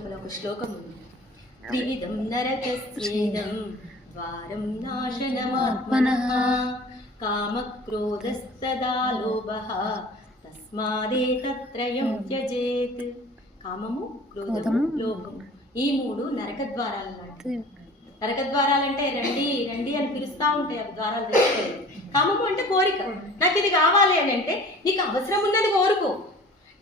లోపల ఒక శ్లోకం ఉంది. త్రివిధం నరకస్యేదం వారం నాశనమాత్మనః కామక్రోధస్తదా లోభః తస్మాదేతత్రయం త్యజేత్. కామము, క్రోధము, లోభము ఈ మూడు నరక ద్వారాలు లాంటివి. నరక ద్వారాలంటే రండి రండి అని పిలుస్తూ ఉంటాయి, అవి ద్వారాలు తెచ్చుకోలేదు. కామము అంటే కోరిక, నాకు ఇది కావాలి అని అంటే నీకు అవసరం ఉన్నది కోరుకో,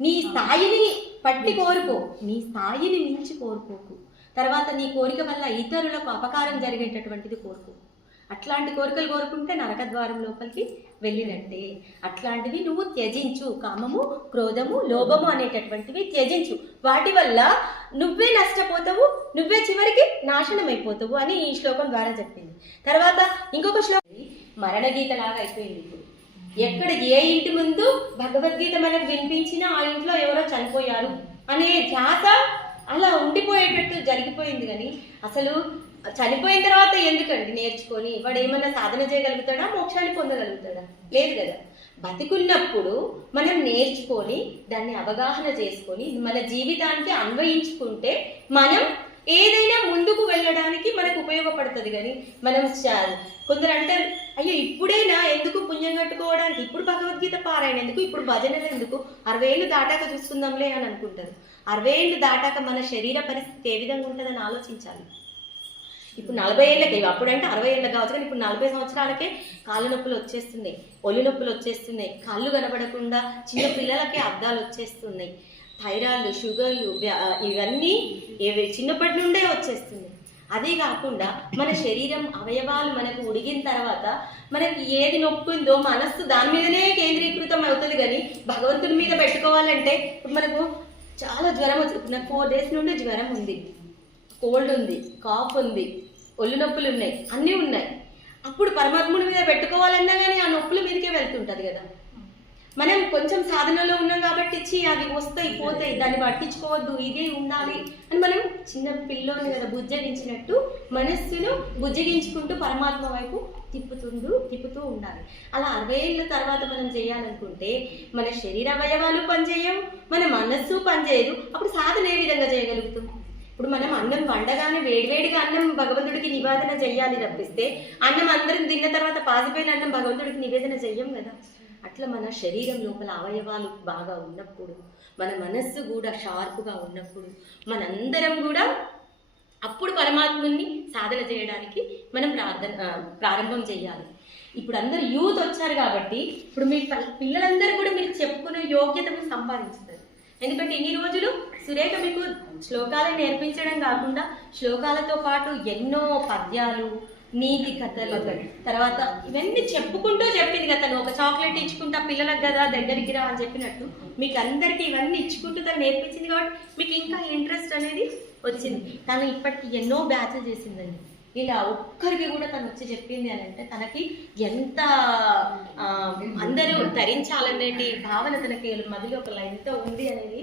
నీ స్థాయిని పట్టి కోరుకో, నీ స్థాయిని మించి కోరుకోకు. తర్వాత నీ కోరిక వల్ల ఇతరులకు అపకారం జరిగేటటువంటిది కోరుకో. అట్లాంటి కోరికలు కోరుకుంటే నరక ద్వారం లోపలికి వెళ్ళినట్టే. అట్లాంటివి నువ్వు త్యజించు. కామము, క్రోధము, లోభము అనేటటువంటివి త్యజించు. వాటి వల్ల నువ్వే నష్టపోతావు, నువ్వే చివరికి నాశనం అయిపోతావు అని ఈ శ్లోకం ద్వారా చెప్పింది. తర్వాత ఇంకొక శ్లోకం మరణగీత లాగా అయిపోయింది. ఇప్పుడు ఎక్కడ ఏ ఇంటి ముందు భగవద్గీత మనకు వినిపించినా ఆ ఇంట్లో ఎవరో చనిపోయారు అనే ధ్యాస అలా ఉండిపోయేటట్టు జరిగిపోయింది. కానీ అసలు చనిపోయిన తర్వాత ఎందుకండి నేర్చుకొని వాడు ఏమన్నా సాధన చేయగలుగుతాడా, మోక్షాన్ని పొందగలుగుతాడా? లేదు కదా. బతికున్నప్పుడు మనం నేర్చుకొని దాన్ని అవగాహన చేసుకొని మన జీవితానికి అన్వయించుకుంటే మనం ఏదైనా ముందుకు వెళ్ళడానికి మనకు ఉపయోగపడుతుంది. కానీ మనం కొందరు అంటారు, అయ్యో ఇప్పుడేనా, ఎందుకు పుణ్యం కట్టుకోవడానికి, ఇప్పుడు భగవద్గీత పారాయణ ఎందుకు, ఇప్పుడు భజనలు ఎందుకు, 60 ఏళ్ళు దాటాక చూసుకుందాంలే అని అనుకుంటారు. 60 ఏళ్ళు దాటాక మన శరీర పరిస్థితి ఏ విధంగా ఉంటుందని ఆలోచించాలి. ఇప్పుడు 40 ఏళ్ళకి, అప్పుడంటే 60 ఏళ్ళకి కావచ్చు, కానీ ఇప్పుడు 40 సంవత్సరాలకే కాళ్ళ నొప్పులు వచ్చేస్తున్నాయి, ఒళ్ళు నొప్పులు వచ్చేస్తున్నాయి, కళ్ళు కనబడకుండా చిన్న పిల్లలకే అద్దాలు వచ్చేస్తున్నాయి, థైరాయిడ్లు, షుగర్లు ఇవన్నీ చిన్నప్పటి నుండే వచ్చేస్తున్నాయి. అదే కాకుండా మన శరీరం అవయవాలు మనకు ఉడిగిన తర్వాత మనకి ఏది నొప్పి ఉందో మనస్సు దాని మీదనే కేంద్రీకృతం అవుతుంది. కానీ భగవంతుని మీద పెట్టుకోవాలంటే ఇప్పుడు మనకు చాలా జ్వరం వచ్చింది, నాకు 4 days నుండి జ్వరం ఉంది, కోల్డ్ ఉంది, కాఫ్ ఉంది, ఒళ్ళు నొప్పులు ఉన్నాయి, అన్నీ ఉన్నాయి. అప్పుడు పరమాత్ముడి మీద పెట్టుకోవాలన్నా కానీ ఆ నొప్పుల మీదకే వెళ్తుంటుంది కదా. మనం కొంచెం సాధనలో ఉన్నాం కాబట్టి అవి వస్తాయి పోతాయి, దాన్ని పట్టించుకోవద్దు, ఇదే ఉండాలి అని మనం చిన్న పిల్లోని కదా బుజ్జగించినట్టు మనస్సును బుజ్జగించుకుంటూ పరమాత్మ వైపు తిప్పుతూ ఉండాలి. అలా 60 ఏళ్ళ తర్వాత మనం చేయాలనుకుంటే మన శరీర అవయవాలు పనిచేయవు, మన మనస్సు పనిచేయదు. అప్పుడు సాధన ఏ విధంగా చేయగలుగుతాం? ఇప్పుడు మనం అన్నం వండగానే వేడివేడిగా అన్నం భగవంతుడికి నివేదన చెయ్యాలి తప్పిస్తే అన్నం అందరం తిన్న తర్వాత పాసిపోయిన అన్నం భగవంతుడికి నివేదన చెయ్యం కదా. అట్లా మన శరీరం లోపల అవయవాలు బాగా ఉన్నప్పుడు, మన మనస్సు కూడా షార్ప్గా ఉన్నప్పుడు మనందరం కూడా అప్పుడు పరమాత్ముని సాధన చేయడానికి మనం ప్రారంభం చేయాలి. ఇప్పుడు అందరు యూత్ వచ్చారు కాబట్టి ఇప్పుడు మీ పిల్లలందరూ కూడా మీరు చెప్పుకునే యోగ్యతను సంపాదించుతారు. ఎందుకంటే ఇన్ని రోజులు సురేఖ మీకు శ్లోకాలను నేర్పించడం కాకుండా శ్లోకాలతో పాటు ఎన్నో పద్యాలు, నీతి కథలు, తర్వాత ఇవన్నీ చెప్పుకుంటూ చెప్పింది కదా. తను ఒక చాక్లెట్ ఇచ్చుకుంటా పిల్లలకు కదా దగ్గరికి రా అని చెప్పినట్టు మీకు అందరికీ ఇవన్నీ ఇచ్చుకుంటూ తను నేర్పించింది కాబట్టి మీకు ఇంకా ఇంట్రెస్ట్ అనేది వచ్చింది. తను ఇప్పటికి ఎన్నో బ్యాచ్లు చేసిందండి. ఇలా ఒక్కరికి కూడా తను వచ్చి చెప్పింది అని అంటే తనకి ఎంత అందరూ ధరించాలనేటి భావన తనకి మదిలో ఒక లైన్తో ఉంది అనేది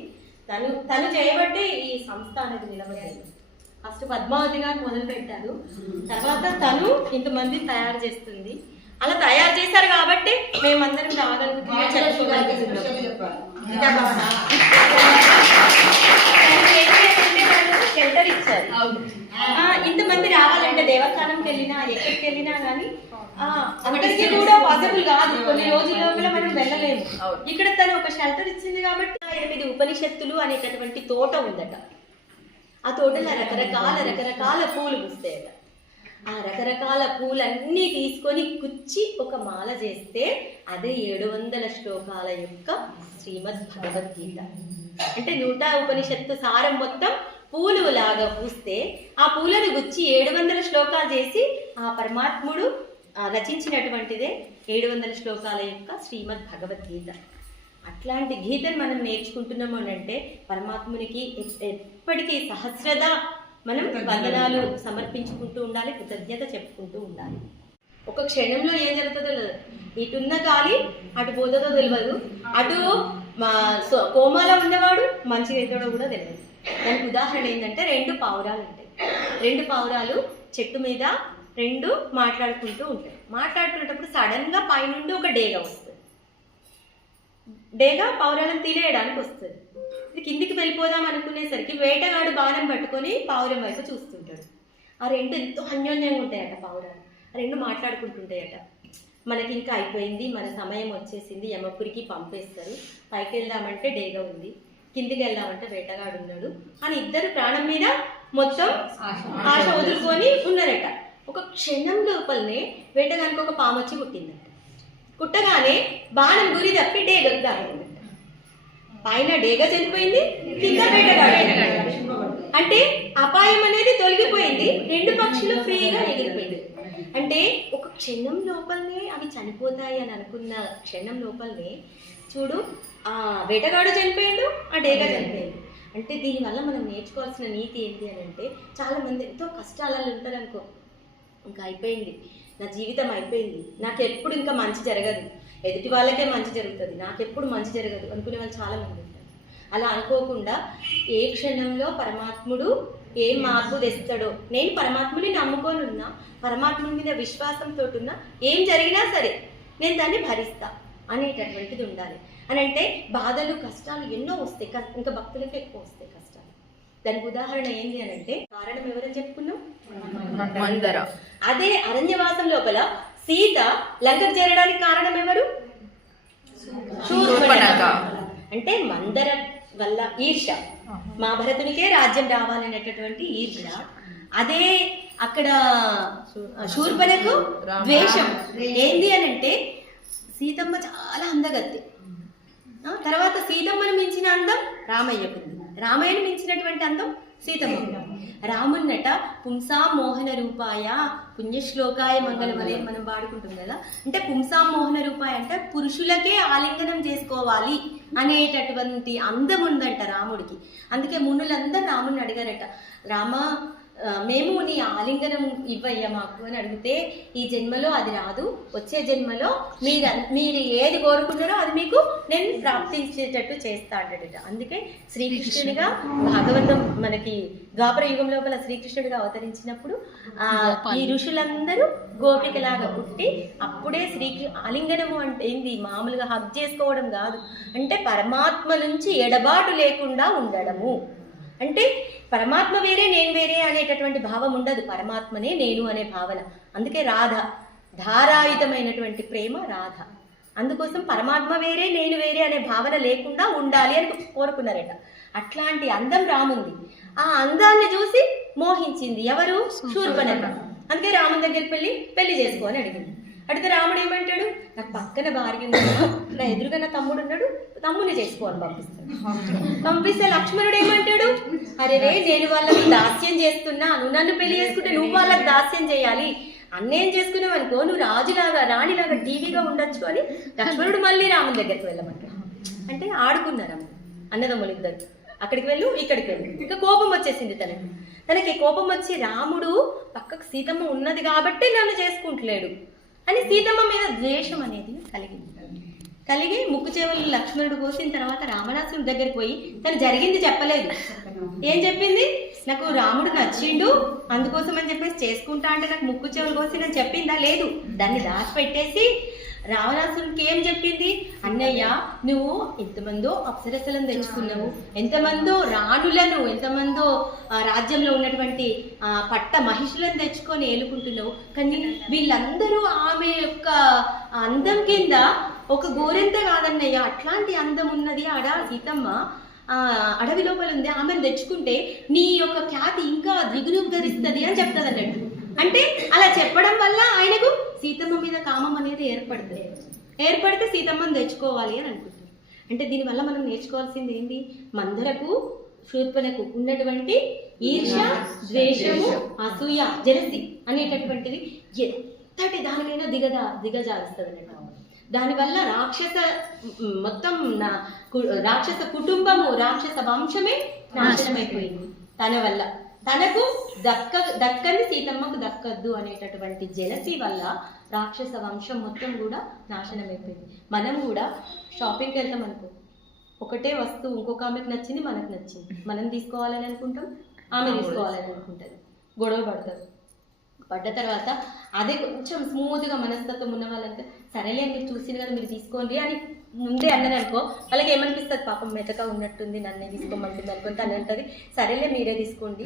తను చేయబట్టి ఈ సంస్థ అనేది నిలబడింది. ఫస్ట్ పద్మావతి గారు మొదలు పెట్టారు, తర్వాత తను ఇంతమంది తయారు చేస్తుంది. అలా తయారు చేశారు కాబట్టి మేమందరం రాగలుగుతున్నాం, షెల్టర్ ఇచ్చారు. ఇంతమంది రావాలంటే దేవస్థానంకి వెళ్ళినా ఎక్కడికి వెళ్ళినా కానీ అందరికీ కూడా పాసిబుల్ కాదు, కొన్ని రోజుల లోపల మనం వెళ్ళలేము. ఇక్కడ తను ఒక షెల్టర్ ఇచ్చింది కాబట్టి 8 ఉపనిషత్తులు అనేటటువంటి తోట ఉందట. ఆ తోటలో రకరకాల పూలు పూస్తాయట. ఆ రకరకాల పూలన్నీ తీసుకొని కుచ్చి ఒక మాల చేస్తే అదే 700 శ్లోకాల యొక్క శ్రీమద్ భగవద్గీత. అంటే 100 ఉపనిషత్తు సారం మొత్తం పూలు లాగా పూస్తే ఆ పూలను గుచ్చి 700 శ్లోకాలు చేసి ఆ పరమాత్ముడు రచించినటువంటిదే 700 శ్లోకాల యొక్క శ్రీమద్ భగవద్గీత. అట్లాంటి గీతను మనం నేర్చుకుంటున్నాము అని అంటే పరమాత్మునికి ఎప్పటికీ సహస్రదా మనం వందనాలు సమర్పించుకుంటూ ఉండాలి, కృతజ్ఞత చెప్పుకుంటూ ఉండాలి. ఒక క్షణంలో ఏం జరుగుతుందో తెలియదు, ఇటున్న గాలి అటు పోతుందో తెలియదు, అటు కోమాలో ఉన్నవాడు మంచిగా అవుతాడో కూడా తెలియదు. దానికి ఉదాహరణ ఏంటంటే 2 పావురాలు ఉంటాయి. 2 పావురాలు చెట్టు మీద 2 మాట్లాడుకుంటూ ఉంటాయి. మాట్లాడుకునేటప్పుడు సడన్గా పైనుండి ఒక డేగ వస్తుంది. డేగ పావురాలను తినేయడానికి వస్తుంది. ఇది కిందికి వెళ్ళిపోదాం అనుకునేసరికి వేటగాడు బాణం పట్టుకొని పావురం వైపు చూస్తుంటాడు. ఆ రెండు ఎంతో అన్యోన్యంగా ఉంటాయట పావురాలు. ఆ రెండు మాట్లాడుకుంటుంటాయట, మనకి ఇంకా అయిపోయింది, మన సమయం వచ్చేసింది, యమపురికి పంపేస్తారు, పైకి వెళ్దామంటే డేగ ఉంది, కిందికి వెళ్దామంటే వేటగాడు ఉన్నాడు అని ఇద్దరు ప్రాణం మీద మొత్తం ఆశ వదులుకొని ఉన్నారట. ఒక క్షణం లోపలనే వేటగానికి ఒక పాము వచ్చి కుట్టిందట. కుట్టగానే బాణం గురి తప్పి డేగ దారిందట. పైన డేగ చనిపోయింది, కింద వేటగాడు. అంటే అపాయం అనేది తొలగిపోయింది, రెండు పక్షులు ఫ్రీగా ఎగిరిపోయింది. అంటే ఒక క్షణం లోపలనే అవి చనిపోతాయి అని అనుకున్న క్షణం లోపలనే చూడు, ఆ వేటగాడు చనిపోయిండు, ఆ డేగ చనిపోయింది. అంటే దీనివల్ల మనం నేర్చుకోవాల్సిన నీతి ఏంటి అని అంటే, చాలా మంది ఎంతో కష్టాలలో ఉంటారు అనుకో, ఇంకా అయిపోయింది, నా జీవితం అయిపోయింది, నాకు ఎప్పుడు ఇంకా మంచి జరగదు, ఎదుటి వాళ్ళకే మంచి జరుగుతుంది, నాకెప్పుడు మంచి జరగదు అనుకునే వాళ్ళు చాలా మంది ఉంటారు. అలా అనుకోకుండా ఏ క్షణంలో పరమాత్ముడు ఏం మార్పు తెస్తాడో, నేను పరమాత్ముని నమ్ముకొని ఉన్నా, పరమాత్ముని మీద విశ్వాసంతో ఉన్నా, ఏం జరిగినా సరే నేను దాన్ని భరిస్తా అనేటటువంటిది ఉండాలి. అని అంటే బాధలు కష్టాలు ఎన్నో వస్తాయి, ఇంకా భక్తులకి ఎక్కువ వస్తాయి కష్టాలు. దానికి ఉదాహరణ ఏంటి అని అంటే, కారణం ఎవరని చెప్పుకున్నాం, మందర. అదే అరణ్యవాసం లోపల సీత లంకకు చేరడానికి కారణం ఎవరు, శూర్పణఖ. అంటే మందర వల్ల ఈర్ష, మా భరతునికే రాజ్యం రావాలనేటటువంటి ఈర్ష. అదే అక్కడ శూర్పణఖకు ద్వేషం. ఏంది అని అంటే, సీతమ్మ చాలా అందగత్తి, తర్వాత సీతమ్మను మించిన అందం రామయ్యకు, రామయ్యను మించినటువంటి అందం సీతమ్మ. రామున్నట పుంసా మోహన రూపాయ పుణ్యశ్లోకాయ మంగళం అనేది మనం వాడుకుంటాం కదా. అంటే పుంసా మోహన రూపాయ అంటే పురుషులకే ఆలింగనం చేసుకోవాలి అనేటటువంటి అందం ఉందంట రాముడికి. అందుకే మునులందరూ రాముడిని అడిగారట, రామ మేము నీ ఆలింగనం ఇవ్వయ్యా మాకు అని అడిగితే, ఈ జన్మలో అది రాదు, వచ్చే జన్మలో మీరు ఏది కోరుకున్నారో అది మీకు నేను ప్రాప్తించేటట్టు చేస్తా అంటాడట. అందుకే శ్రీకృష్ణుడిగా భాగవతం మనకి ద్వాపర యుగం లోపల శ్రీకృష్ణుడిగా అవతరించినప్పుడు ఈ ఋషులందరూ గోపికలాగా పుట్టి, అప్పుడే ఆలింగనము అంటే ఏంది, మామూలుగా హగ్ చేసుకోవడం కాదు, అంటే పరమాత్మ నుంచి ఎడబాటు లేకుండా ఉండడము. అంటే పరమాత్మ వేరే నేను వేరే అనేటటువంటి భావం ఉండదు, పరమాత్మనే నేను అనే భావన. అందుకే రాధ, ధారాయుతమైనటువంటి ప్రేమ రాధ. అందుకోసం పరమాత్మ వేరే నేను వేరే అనే భావన లేకుండా ఉండాలి అని కోరుకున్నారట. అట్లాంటి అందం రాముంది. ఆ అందాన్ని చూసి మోహించింది ఎవరు, శూర్పణఖ. అందుకే రాముని దగ్గరికి పెళ్లి చేసుకో అని అడిగింది. అడిగితే రాముడు ఏమంటాడు, నాకు పక్కన భార్య ఉన్నాడు, నా ఎదురుగా నా తమ్ముడు ఉన్నాడు, తమ్ముని చేసుకోవాలని పంపిస్తాడు. పంపిస్తే లక్ష్మణుడు ఏమంటాడు, అరే రే నేను వాళ్ళకి దాస్యం చేస్తున్నా, నువ్వు నన్ను పెళ్లి చేసుకుంటే నువ్వు వాళ్ళకి దాస్యం చేయాలి, అన్నేం చేసుకున్నావు అనుకో నువ్వు రాజులాగా రాణిలాగా టీవీగా ఉండొచ్చు అని లక్ష్మణుడు మళ్ళీ రాముని దగ్గరికి వెళ్ళమంటాడు. అంటే ఆడుకున్నారు అన్నదమ్ములు ఇద్దరు, అక్కడికి వెళ్ళు ఇక్కడికి వెళ్ళు. ఇంకా కోపం వచ్చేసింది తనకి కోపం వచ్చి, రాముడు పక్కకు సీతమ్మ ఉన్నది కాబట్టి నన్ను చేసుకుంటలేడు అని సీతమ్మ మీద ద్వేషం అనేది కలిగి ముక్కు చెవులు లక్ష్మణుడు కోసిన తర్వాత రావణాసురుడి దగ్గరికి పోయి తను జరిగింది చెప్పలేదు. ఏం చెప్పింది, నాకు రాముడు నచ్చిండు అందుకోసం అని చెప్పేసి చేసుకుంటా అంటే నాకు ముక్కు చెవులు కోసిందని చెప్పిందా, లేదు. దాన్ని దాచిపెట్టేసి రావణాసురుడికి ఏం చెప్పింది, అన్నయ్య నువ్వు ఎంతమందో అప్సరసలను తెచ్చుకున్నావు, ఎంతమందో రాణులను, ఎంతమందో రాజ్యంలో ఉన్నటువంటి పట్ట మహిషులను తెచ్చుకొని ఏలుకుంటున్నావు, కానీ వీళ్ళందరూ ఆమె యొక్క అందం కింద ఒక గోరెంత కాదన్నయ్య, అట్లాంటి అందం ఉన్నది ఆడ సీతమ్మ అడవి లోపల ఉంది, ఆమెను తెచ్చుకుంటే నీ యొక్క ఖ్యాతి ఇంకా ద్విగుణీకరిస్తుంది అని చెప్తుంది అన్నట్టు. అంటే అలా చెప్పడం వల్ల ఆయనకు సీతమ్మ మీద కామం అనేది ఏర్పడితే సీతమ్మను తెచ్చుకోవాలి అని అనుకుంటారు. అంటే దీనివల్ల మనం నేర్చుకోవాల్సింది ఏంటి, మందరకు శూర్పణఖకు ఉన్నటువంటి ఈర్ష, ద్వేషము, అసూయ, జలసి అనేటటువంటిది ఎంతటి దానికైనా దిగజారుస్తుంది అన్నట్టు. దానివల్ల రాక్షస కుటుంబము, రాక్షస వంశమే నాశనమైపోయింది తన వల్ల. తనకు దక్కని సీతమ్మకు దక్కద్దు అనేటటువంటి జలసి వల్ల రాక్షస వంశం మొత్తం కూడా నాశనం అయిపోయింది. మనం కూడా షాపింగ్కి వెళ్తాం అనుకో, ఒకటే వస్తువు ఇంకొక ఆమెకు నచ్చింది, మనకు నచ్చింది, మనం తీసుకోవాలని అనుకుంటాం, ఆమె తీసుకోవాలని అనుకుంటుంది, గొడవ పడతారు. పడ్డ తర్వాత అదే కొంచెం స్మూత్గా మనస్తత్వం ఉన్న వాళ్ళంటే సరేలే మీరు చూసిన కదా మీరు తీసుకోండి అని ముందే అన్నది అనుకో, వాళ్ళకి ఏమనిపిస్తుంది, పాపం మెతక ఉన్నట్టుంది, నన్నే తీసుకోమంటుంది అనుకుంటే అని అంటది, సరేలే మీరే తీసుకోండి.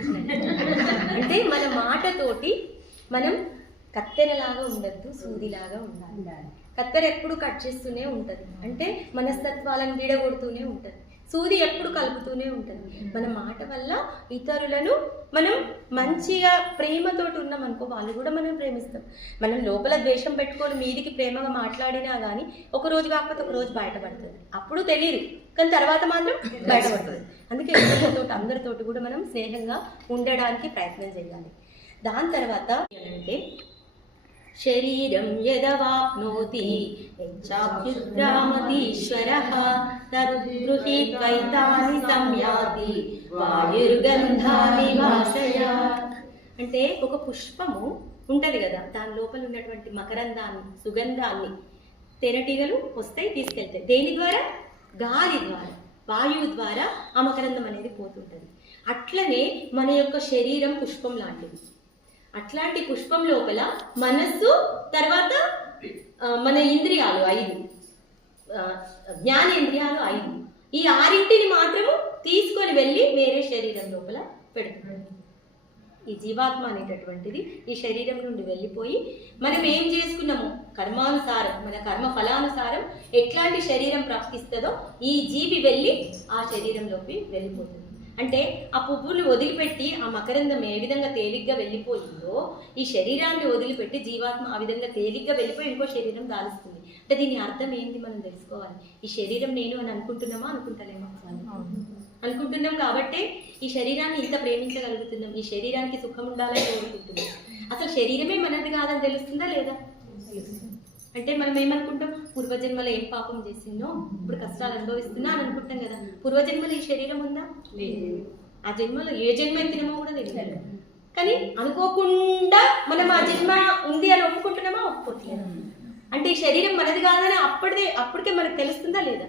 అంటే మన మాటతోటి మనం కత్తెరలాగా ఉండద్దు, సూదిలాగా ఉండాలి. కత్తెర ఎప్పుడు కట్ చేస్తూనే ఉంటుంది, అంటే మనస్తత్వాలను విడగొడుతూనే ఉంటుంది. సూది ఎప్పుడు కలుపుతూనే ఉంటుంది. మన మాట వల్ల ఇతరులను మనం మంచిగా ప్రేమతోటి ఉన్నాం అనుకో, వాళ్ళు కూడా మనం ప్రేమిస్తాం. మనం లోపల ద్వేషం పెట్టుకొని మీదికి ప్రేమగా మాట్లాడినా కానీ ఒక రోజు కాకపోతే ఒక రోజు బయటపడుతుంది. అప్పుడు తెలియదు, కానీ తర్వాత మాత్రం బయటపడుతుంది. అందుకే అందరితోటి కూడా మనం స్నేహంగా ఉండడానికి ప్రయత్నం చేయాలి. దాని తర్వాత అంటే శరీరం యదవాప్నోతి యచ్చాప్యుత్క్రామతీశ్వరః తద్గృహీత్వైతాని సంయాతి వాయుర్గంధాని వాసయాత్. అంటే ఒక పుష్పము ఉంటది కదా, దాని లోపల ఉన్నటువంటి మకరందాన్ని, సుగంధాన్ని తేనెటీగలు వస్తాయి, తీసుకెళ్తాయి. దేని ద్వారా? గాలి ద్వారా, వాయువు ద్వారా ఆ మకరందం అనేది పోతుంటుంది. అట్లనే మన యొక్క శరీరం పుష్పం లాంటిది. అట్లాంటి పుష్పం లోపల మనస్సు, తర్వాత మన ఇంద్రియాలు 5, జ్ఞానేంద్రియాలు 5, ఈ 6 మాత్రము తీసుకొని వెళ్ళి వేరే శరీరం లోపల పెడుతుంది. ఈ జీవాత్మ అనేటటువంటిది ఈ శరీరం నుండి వెళ్ళిపోయి మనం ఏం చేసుకున్నామో కర్మానుసారం, మన కర్మ ఫలానుసారం ఎట్లాంటి శరీరం ప్రాప్తిస్తుందో ఈ జీవి వెళ్ళి ఆ శరీరంలోకి వెళ్ళిపోతుంది. అంటే ఆ పువ్వుని వదిలిపెట్టి ఆ మకరందం ఏ విధంగా తేలిగ్గా వెళ్ళిపోయిందో ఈ శరీరాన్ని వదిలిపెట్టి జీవాత్మ ఆ విధంగా తేలిగ్గా వెళ్ళిపోయి ఇంకో శరీరం దాలుస్తుంది. అంటే దీని అర్థం ఏంటి మనం తెలుసుకోవాలి. ఈ శరీరం నేను అని అనుకుంటున్నామా, అనుకుంటలేమా? అనుకుంటున్నాం కాబట్టే ఈ శరీరాన్ని ఇంత ప్రేమించగలుగుతున్నాం, ఈ శరీరానికి సుఖం ఉండాలని కోరుకుంటున్నాం. అసలు శరీరమే మనది కాదని తెలుస్తుందా లేదా? అంటే మనం ఏమనుకుంటాం, పూర్వజన్మలో ఏం పాపం చేసిందో ఇప్పుడు కష్టాలు అనుభవిస్తున్నా అని అనుకుంటాం కదా. పూర్వజన్మలో ఈ శరీరం ఉందా? లేదు. ఆ జన్మలో ఏ జన్మ ఎత్తినమో కూడా తెలియదు. కానీ అనుకోకుండా మనం ఆ జన్మ ఉంది అని ఒప్పుకుంటున్నామా, ఒప్పుకోవట్లేదు. అంటే ఈ శరీరం మనది కాదని అప్పటికే మనకు తెలుస్తుందా లేదా?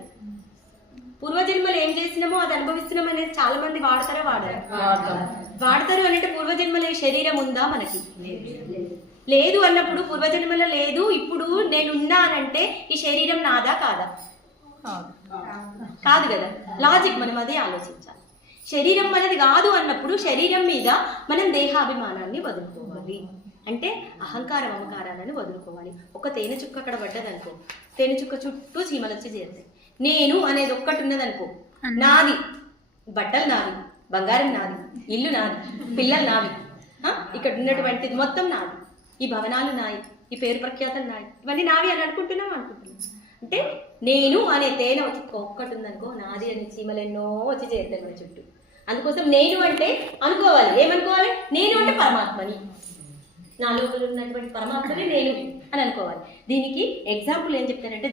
పూర్వజన్మలో ఏం చేసినామో అది అనుభవిస్తున్నాం అనేది చాలా మంది వాడతారు అంటే పూర్వజన్మలో ఈ శరీరం ఉందా మనకి? లేదు అన్నప్పుడు పూర్వజన్మలో లేదు, ఇప్పుడు నేనున్నానంటే ఈ శరీరం నాదా కాదా? కాదు కదా. లాజిక్ మనం అదే ఆలోచించాలి. శరీరం మనది కాదు అన్నప్పుడు శరీరం మీద మనం దేహాభిమానాన్ని వదులుకోవాలి. అంటే అహంకారం మమకారాలను వదులుకోవాలి. ఒక తేనె చుక్క అక్కడ పడ్డదనుకో, తేనె చుక్క చుట్టూ చీమలు వచ్చి చేరుతాయి. నేను అనేది ఒక్కటి ఉన్నదనుకో, నాది, బట్టలు నాది, బంగారం నాది, ఇల్లు నాది, పిల్లలు నావి, ఇక్కడ ఉన్నటువంటిది మొత్తం నాది, ఈ భవనాలు నాయి, ఈ పేరు ప్రఖ్యాతలు నాయి, ఇవన్నీ నావి అని అనుకుంటున్నాం. అంటే నేను అనే తేనె వచ్చి ఒక్కటి ఉందనుకో, నాది అనే చీమలు ఎన్నో వచ్చి చేరుతాయి మన చుట్టూ. అందుకోసం నేను అంటే అనుకోవాలి, ఏమనుకోవాలి? నేను అంటే పరమాత్మని, నా లోపల ఉన్నటువంటి పరమాత్మని నేను అని అనుకోవాలి. దీనికి ఎగ్జాంపుల్ ఏం చెప్తానంటే